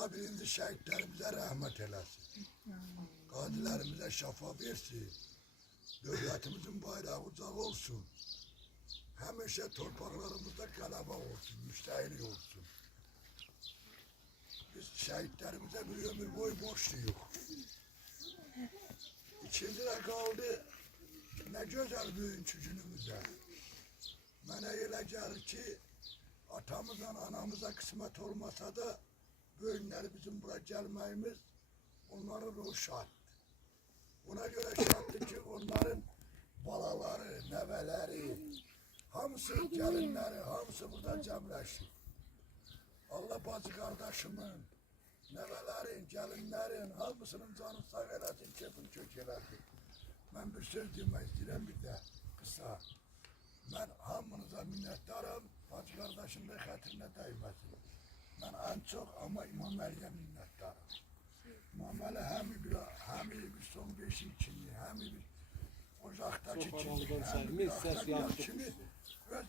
Allah birinci şehitlerimize rahmet eylesin. Gazilerimize şafa versin. Devletimizin bayrağı uzak olsun. Hemşe torpaklarımızda galaba olsun, müstahili olsun. Biz şehitlerimize bir ömür boyu borçluyuz. İçimde kaldı ne güzel büyün çocuğumuza. Bana öyle gelir ki atamızdan anamıza kısmet olmasa da büyünler bizim buraya gelmeyimiz onların ruhu şart. Ona göre şarttı ki onların balaları, neveleri, hamısı gelinleri, hamısı burada cemleşir. Allah bacı kardeşimin, nevelerin, gelinlerin, hamısının canı sağ eylesin, keyfin kök eylesin. Ben bir söz demek istedim bir de kısa. Ben hamınıza minnettarım, bacı kardeşim de hatırına değmesin. Ben en çok ama İmam Ali'ye minnettarım. İmam Ali hem bir son beşi içini, hem bir ocaktaki içini, hem bir ocaktaki içini öz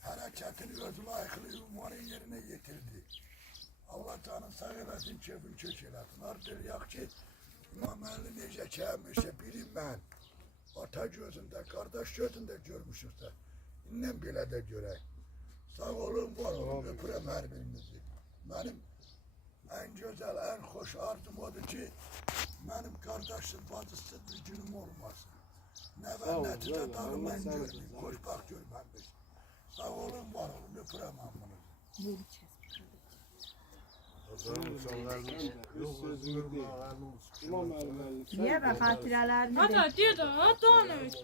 hareketini öz layıklı ünvanın yerine getirdi. Allah canı sağ eylesin, keyfin kök eylesin. Artık yak ki İmam Ali nece çağırmışsa bileyim ben. Ata gözünde, kardeş gözünde görmüşükse, innen bile de görək. Sağ olun, var olun, öpürəm hər birinizi. Benim en güzel, en hoş arzum odur ki, benim kardeşsiz, bacısız bir günüm olmasın. Ne ben neticə dağım ben görmeyeyim, hoşbaq görməmiş. Sağ olun, var olun, öpürəm hamınızı. Niye ben hatırələrini Hadi diyor da danış.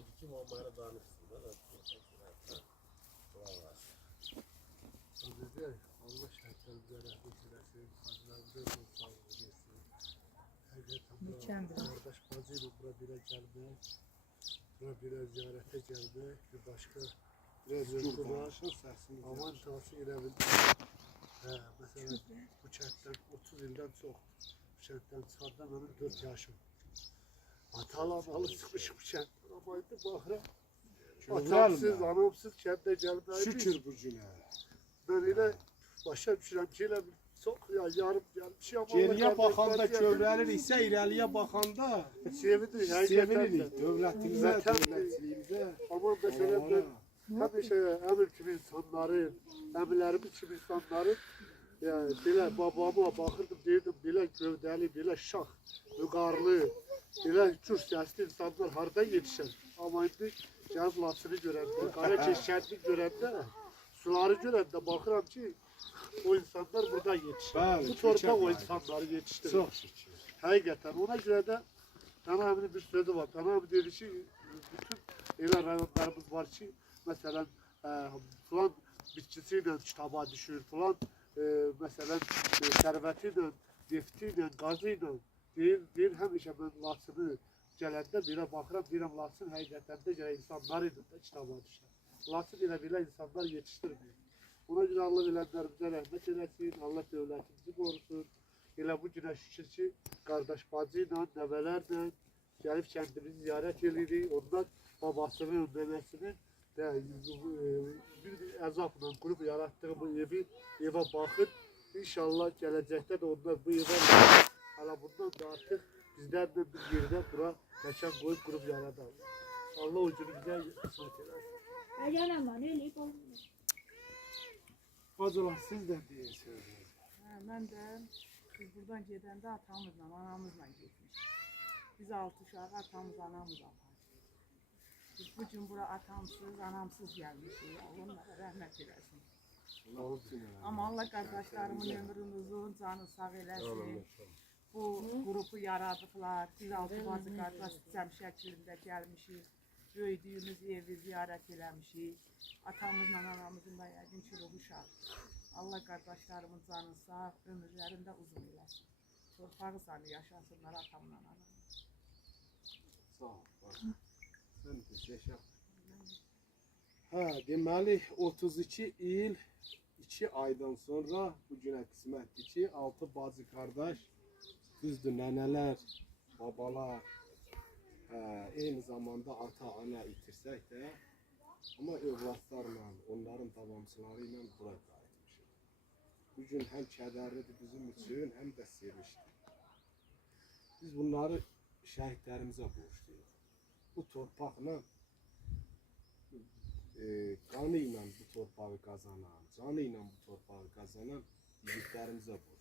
mükemmel. Kardeş bacıyla buraya bire gelmek, buraya bire ziyarete gelmek, bir başka biraz özgür var. Aman tası girebildim. Mesela bu kentten 30 yıldan çok. Bu kentten çıkardan benim 4 yaşım. Atalar alışmış bu kentten. Amaydı bahre. Atamsız, anamsız kentte gelmeyi. Şükür bu güne. Ben yine başa düşürəm ki, elə çox yarım gəlmiş ama Geriye bakanda kövrəliriksə, irəliyə baxanda sevinirik. Dövlətimizə, dövlətçiliyimizə. Ama mesela ben həmişə əmir kimi insanların, əmirlərimiz kimi insanların yani belə babama baxırdım, deyirdim, belə gövdəli, belə şax, vüqarlı, belə cür səsli insanlar harada yetişər? Ama indi gəlib Laçını görəndə, Qarakeşkəndini görəndə, suları görəndə baxıram ki, o insanlar burada yetişir. Bəli, Bu torpaq o insanları yetiştirir. Çox şükür. Həqiqətən ona görə də Pənah abinin bir sözü var. Pənah abi dedi ki, bütün elə rayonlarımız var ki, məsələn, filan bitkisi ilə kitaba düşür, filan məsələn, sərvəti ilə, nefti ilə, qazı ilə deyir, həmişə mən Laçını gələndə birə baxıram, deyirəm, Laçın həqiqətən də gələ insanlar ilə də kitaba düşər. Laçın ilə belə insanlar yetişdirmir. Ona görə Allah bilənlərimizə rəhmət eləsin, Allah dövlətimizi qorusun. Elə bu günə şükür ki, qardaş bacı ilə, nəvələrlə gəlib kəndimizi ziyarət edirik. Onlar babasının, nənəsinin bir əzabla qurub yaratdığı bu evə baxır. İnşallah gələcəkdə də onlar bu evə hələ bundan da artıq bizlərlə bir yerdə bura məkan qoyub qurub yaradarlar. Allah o günü bizə qismət eləsin. Bacılar, siz də deyin sözünüzü. Ben de biz buradan gedəndə atamızla, anamızla getmiş. Biz 6 uşağı atamız, anamız apardı. Biz bu gün bura atamsız, anamsız gelmişik. Onlara rəhmət eləsin. Ama Allah kardeşlerimin ömrünü uzun, canı sağ eləsin. Bu grupu yaradıqlar. Biz 6 bacı qardaş cəm şəklində gəlmişik. Böyüdüyümüz evi ziyarət eləmişik. Atamızla, anamızın da yəqin ki, ruhu şad. Allah kardeşlerimin canı sağ, ömürlərində uzun eləsin. Torpağı sanı yaşasınlar atamla, anamla. Sağ ol. Sen de yaşa. Deməli 32 il 2 aydan sonra bu günə qismətdir ki, 6 bacı qardaş, düzdür, nənələr, babalar, eyni zamanda ata-ana itirsək də, amma övladlarla, onların davamçıları ilə bura qayıtmışıq. Bu gün həm kədərlidir bizim üçün, həm də sevinçlidir. Biz bunları şəhidlərimizə borcluyuq. Bu torpaqla, qanı ilə bu torpağı qazanan, canı ilə bu torpağı qazanan yiğitlərimizə borcluyuq.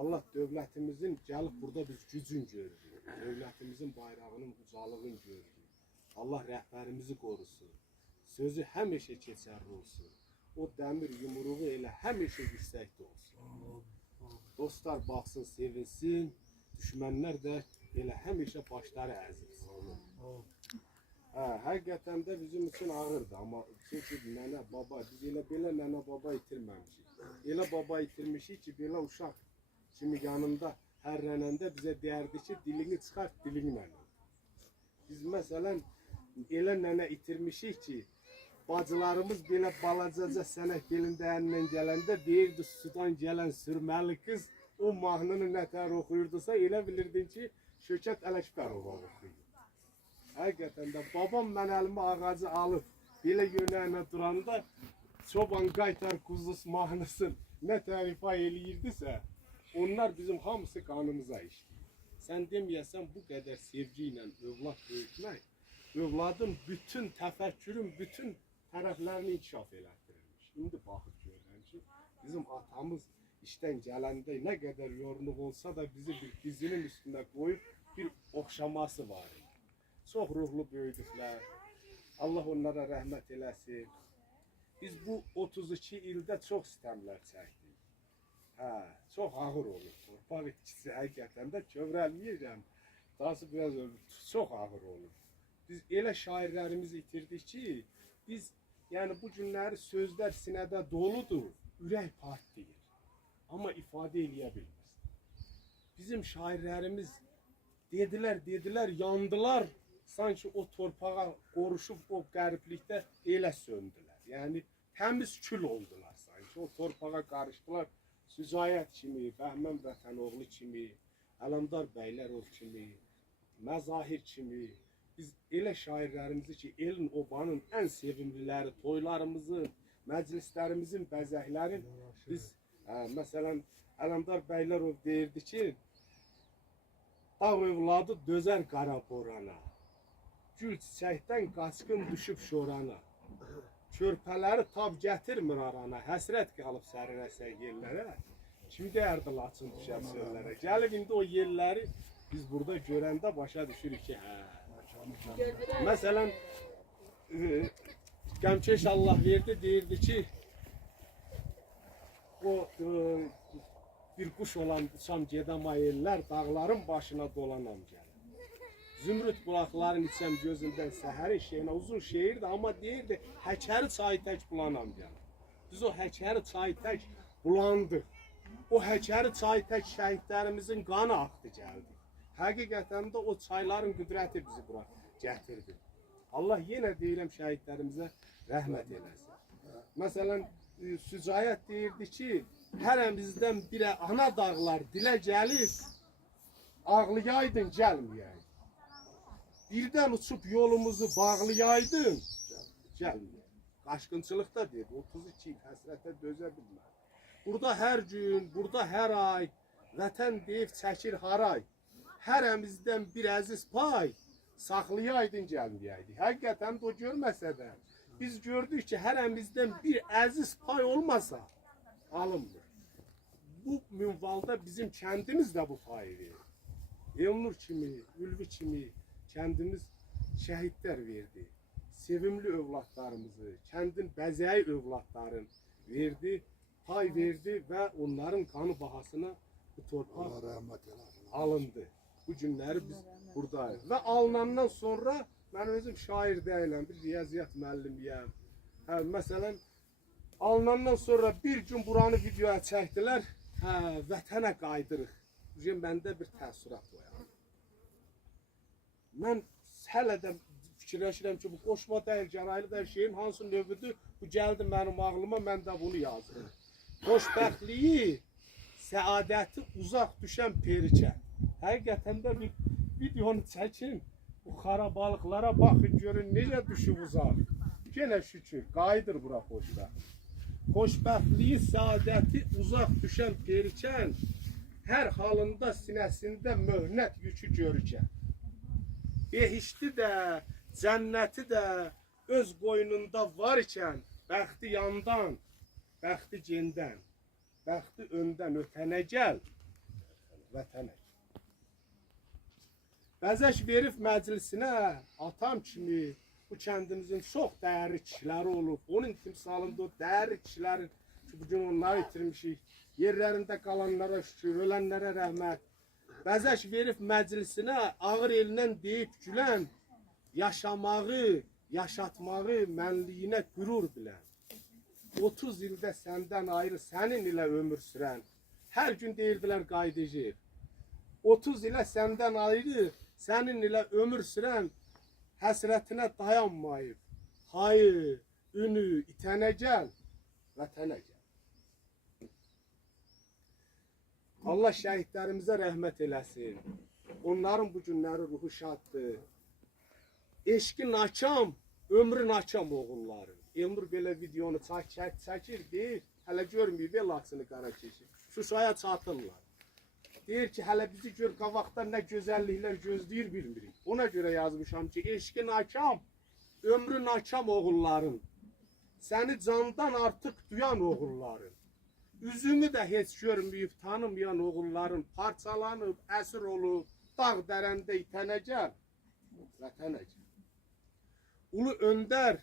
Allah dövlətimizin gəlib burada biz gücün gördük. Dövlətimizin bayrağının ucalığını gördük. Allah rəhbərimizi qorusun. Sözü həmişə keçərli olsun. O dəmir yumruğu elə həmişə yüksəkdə olsun. Dostlar baxsın, sevinsin. Düşmənlər də elə həmişə başları əzilsin. Həqiqətən də bizim üçün ağırdır. Amma çünki nənə, baba, biz elə belə nənə, baba itirməmişik. Elə baba itirmişik ki, belə uşaq kimi yanında hərrənəndə bizə deyərdi ki, dilini çıxart, dilini mənə. Biz məsələn, elə nənə itirmişik ki, bacılarımız belə balacaca sənək belində əlindən gələndə deyirdi, sudan gələn sürməli qız o mahnını nətər oxuyurdusa, elə bilirdin ki, Şökət Ələkbərova oxuyur. Həqiqətən də babam mən əlimi ağacı alıb, belə yönəyinə duranda çoban qaytar quzuz mahnısın nətər ifa eləyirdisə, onlar bizim hamısı qanımıza işləyir. Sən deməyəsən bu qədər sevgi ilə övlad böyütmək, övladın bütün təfəkkürün, bütün tərəflərini inkişaf elətdirilmiş. İndi baxıb görürəm ki, bizim atamız işdən gələndə nə qədər yorğunluq olsa da bizi bir dizinin üstünə qoyub bir oxşaması var. Çox ruhlu böyüdüklər. Allah onlara rəhmət eləsin. Biz bu 32 ildə çox sitəmlər çəkdik. Çox ağır olur. Torpaq itkisi həqiqətən də kövrəlməyəcəm. Dahası biraz çox ağır olur. Biz elə şairlərimizi itirdik ki, biz yəni bu günləri sözlər sinədə doludur, ürək partlayır. Amma ifadə eləyə bilməz. Bizim şairlərimiz dedilər, yandılar, sanki o torpağa qoruşub o qəriblikdə elə söndülər. Yəni təmiz kül oldular sanki, o torpağa qarışdılar. Sücayət kimi, Bəhmən Vətənoğlu kimi, Ələmdar Bəylərov kimi, Məzahir kimi, biz elə şairlərimizi ki, elin obanın ən sevimliləri, toylarımızın, məclislərimizin bəzəklərin, biz, məsələn, Ələmdar Bəylərov deyirdi ki, dağ övladı dözər qara borana, gül çiçəkdən qaçqın düşüb şorana, körpələri tab gətirmir arana, həsrət qalıb sərirəsək yerlərə, kim deyərdi laçın düşər söllərə, gəlib indi o yerləri biz burada görəndə başa düşürük ki, Məsələn, Qəmkeş Allah verdi, deyirdi ki, o bir quş olan uçam gedəm ayellər, dağların başına dolanam gəlir. Zümrüt bulaqların içəm gözündən səhəri şeyinə uzun şeirdir, amma deyirdi, həkəri çayı tək bulanam gəlir. Biz o həkəri çayı tək bulandıq. O həkəri çayı tək şəhidlərimizin qanı axdı gəldi. Həqiqətən də o çayların qüdrəti bizi bura gətirdi. Allah yenə deyirəm şəhidlərimizə rəhmət eləsin. Məsələn, Sücayət deyirdi ki, hərəmizdən birə ana dağlar dilə gəlir, ağlayaydın gəlməyəydin. Birdən uçub yolumuzu bağlayaydın, gəlməyəydin. Qaşqınçılıqda deyir, 32 il həsrətə dözə bilmədi. Burada hər gün, burada hər ay, vətən deyib çəkir haray. Hərəmizdən bir əziz pay, saxlayaydın gəlməyəydi. Həqiqətən o görməsə də, biz gördük ki, hərəmizdən bir əziz pay olmasa, alınmır. Bu minvalda bizim kəndimiz də bu payı verir. Elnur kimi, Ülvi kimi kəndimiz şəhidlər verdi. Sevimli övladlarımızı, kəndin bəzəyi övladların verdi, pay verdi və onların qanı bahasına bu torpaq alındı. Bu günləri biz buradayıq. Və alınandan sonra mən özüm şair deyiləm, bir riyaziyyat müəllimiyəm. Məsələn, alınandan sonra bir gün buranı videoya çəkdilər, vətənə qaydırıq. Məndə bir təəssürat oyandı. Mən hələ də fikirləşirəm ki, bu qoşma deyil, gəraylı deyil, şeyin hansı növüdür, bu gəldi mənim ağlıma, mən də bunu yazdım. Xoşbəxtliyi, səadəti uzaq düşən perikə. Həqiqətən də bir videonu çəkin, bu xarabalıqlara baxın, görün necə düşüb uzaq. Yenə şükür, qayıdır bura xoşbəxt. xoşbəxtliyi, saadəti uzaq düşən perikən, hər halında sinəsində möhnət yükü görükən. Behişti də, cənnəti də öz qoynunda var ikən, bəxti yandan, bəxti gendən, bəxti öndən ötənə gəl, vətənə. Bəzəş verib məclisinə, atam kimi bu kəndimizin çox dəyərli kişiləri olub. Onun timsalında o dəyərli kişiləri ki, bugün onları itirmişik. Yerlərində qalanlara şükür, ölənlərə rəhmət. Bəzəş verib məclisinə, ağır elindən deyib gülən, yaşamağı, yaşatmağı, mənliyinə qürur bilən. 30 ildə səndən ayrı sənin ilə ömür sürən, hər gün deyirdilər qaydıcı. 30 ilə səndən ayrı, sənin ilə ömür sürən, həsrətinə dayanmayıb. Hayır, ünü, itənə gəl, vətənə gəl. Allah şəhidlərimizə rəhmət eləsin. Onların bu günləri ruhu şaddır. Eşki nakam, ömrü nakam oğulların. Elnur belə videonu çəkir, deyir, hələ görməyib, laçını qara keçir. Şuşaya çatırlar. Deyir ki, hələ bizi gör qabaqda nə gözəlliklər gözləyir bilmirik. Ona görə yazmışam ki, eşki nakam, ömrü nakam oğulların. Səni candan artıq duyan oğulların. Üzümü də heç görməyib tanımayan oğulların parçalanıb, əsir olub, dağ dərəndə itənə gəl, vətənə gəl. Ulu Öndər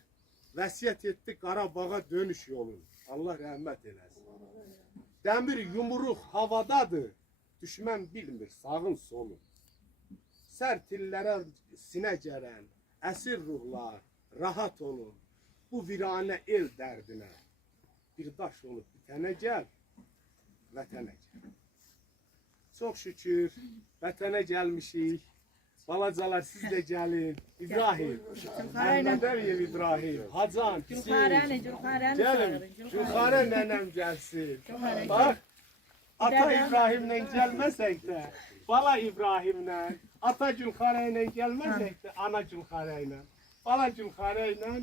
vəsiyyət etdi Qarabağa dönüş yolun. Allah rəhmət eləsin. Dəmir yumruq havadadır, düşmən bilmir sağın solun. Sərt illərə sinə gərən, əsir ruhlar, rahat olun. Bu viranə el dərdinə, bir daş olub bitənə gəl, vətənə gəl. Çox şükür, vətənə gəlmişik. Balacalar siz də gəlin. İbrahim, Məhmədəliyev İbrahim, Hacan, Hüseyin. Gəlin, Gülxarə nənəm gəlsin. Bax, ata İbrahimlə gəlməsək də, bala İbrahimlə, ata Gülxarə ilə gəlməsək də, ana Gülxarə ilə, bala Gülxarə ilə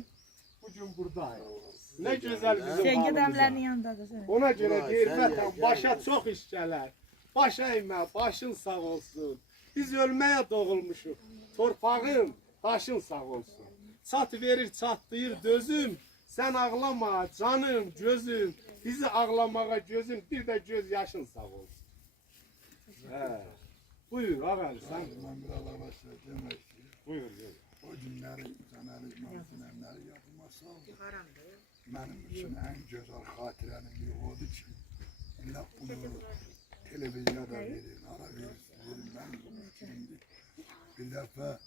bugün buradayıq. Nə gözəl bizim halımıza. Ona görə deyir, vətən, başa çox iş gələr. Baş əymə, başın sağ olsun. Biz ölməyə doğulmuşuq. Torpağım, daşın sağ olsun. Çat verir, çatlayır dözüm. Sən ağlama, canım, gözüm. Bizi ağlamağa gözüm, bir də göz yaşın sağ olsun. Buyur, ağabey, sən. Ben biraz ağla söylemek istiyorum. Buyur, O günleri, Caner'i, Mahsunenleri yapılmazsa benim için en güzel hatirenin biri oldu ki illa bunu televizyonda verin, ara verin. Ben şimdi bir defa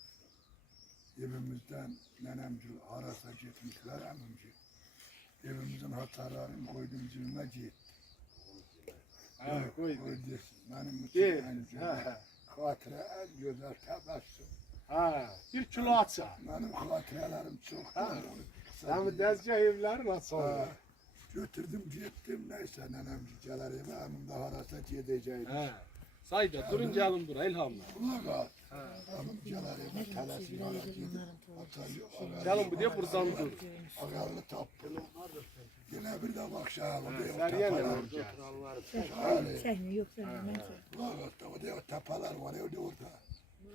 evimizden nenemcil arasa gitmişler emimcil. Evimizin hasarlarını koydum cebime gitti. Koydu. Benim için en güzel hatire, en güzel tebessüm. Bir kilo aça. Benim hatirelerim çok. Sen mi dezgah evleri nasıl oluyor? Götürdüm gittim neyse nenemciler eve emimde harasat yedeceğim. Sayda durun gelin buraya İlhamla. Kulak at. Emimciler eve telesini gidip atacağım. Gelin bu diye buradan dur. Ağarlı taptım. Yine bir de bak şahane. Seriye ne var? Kulak at. O da tepeler var ya orada.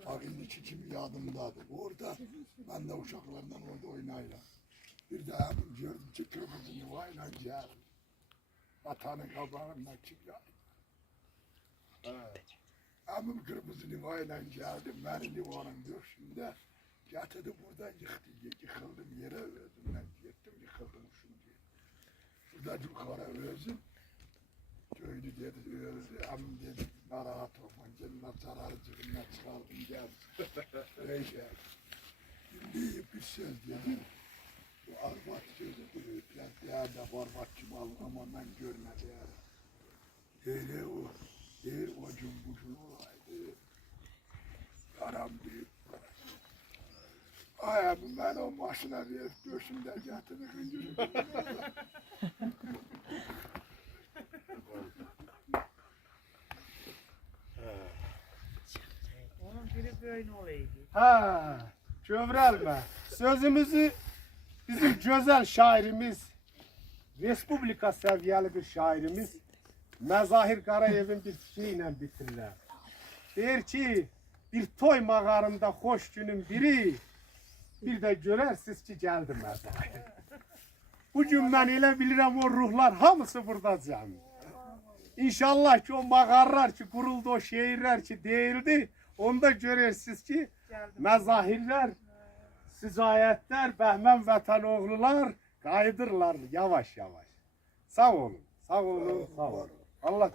Bak indiki kimi yadımdadır. Orada ben de uşaklardan orada oynayla. Bir de abim gördüm ki kırmızı yuvayla gel. Vatanın kabağından çıkıyor. Abim kırmızı yuvayla geldi. Benim yuvanın döşünde getirdi buradan yıktı. Yıkıldım yere özümden gittim yıkıldım şimdi. Burada yukarı özüm. Köylü dedi öldü. Abim dedi narahat olma. Cennet zararı cebimden çıkardım gel. Öyle. Şimdi bir söz dedim. Bu arvat sözü büyükler değerde barbat gibi ama ben görmedi yani. Öyle o, değil o cumbucun olaydı. Karam büyük. Ayağımı ben o başına verip döşümden getirdim. Onun biri böyle olaydı. Kövrelme. Sözümüzü bizim güzel şairimiz Respublika səviyyəli bir şairimiz Məzahir Qarayevin bir fikri ilə bitirirlər. Deyir ki, bir toy mağarında xoş günün biri, bir də görərsiniz ki, gəldi Məzahir. Bugün mən elə bilirəm o ruhlar hamısı burada cəmi. İnşallah ki o mağarlar ki quruldu, o şeirlər ki deyildi, onda görərsiniz ki məzahirlər, sizayətlər, Bəhmən vətənoğlular qayıdırlar yavaş yavaş. Sağ olun, sağ olun, sağ olun. Allah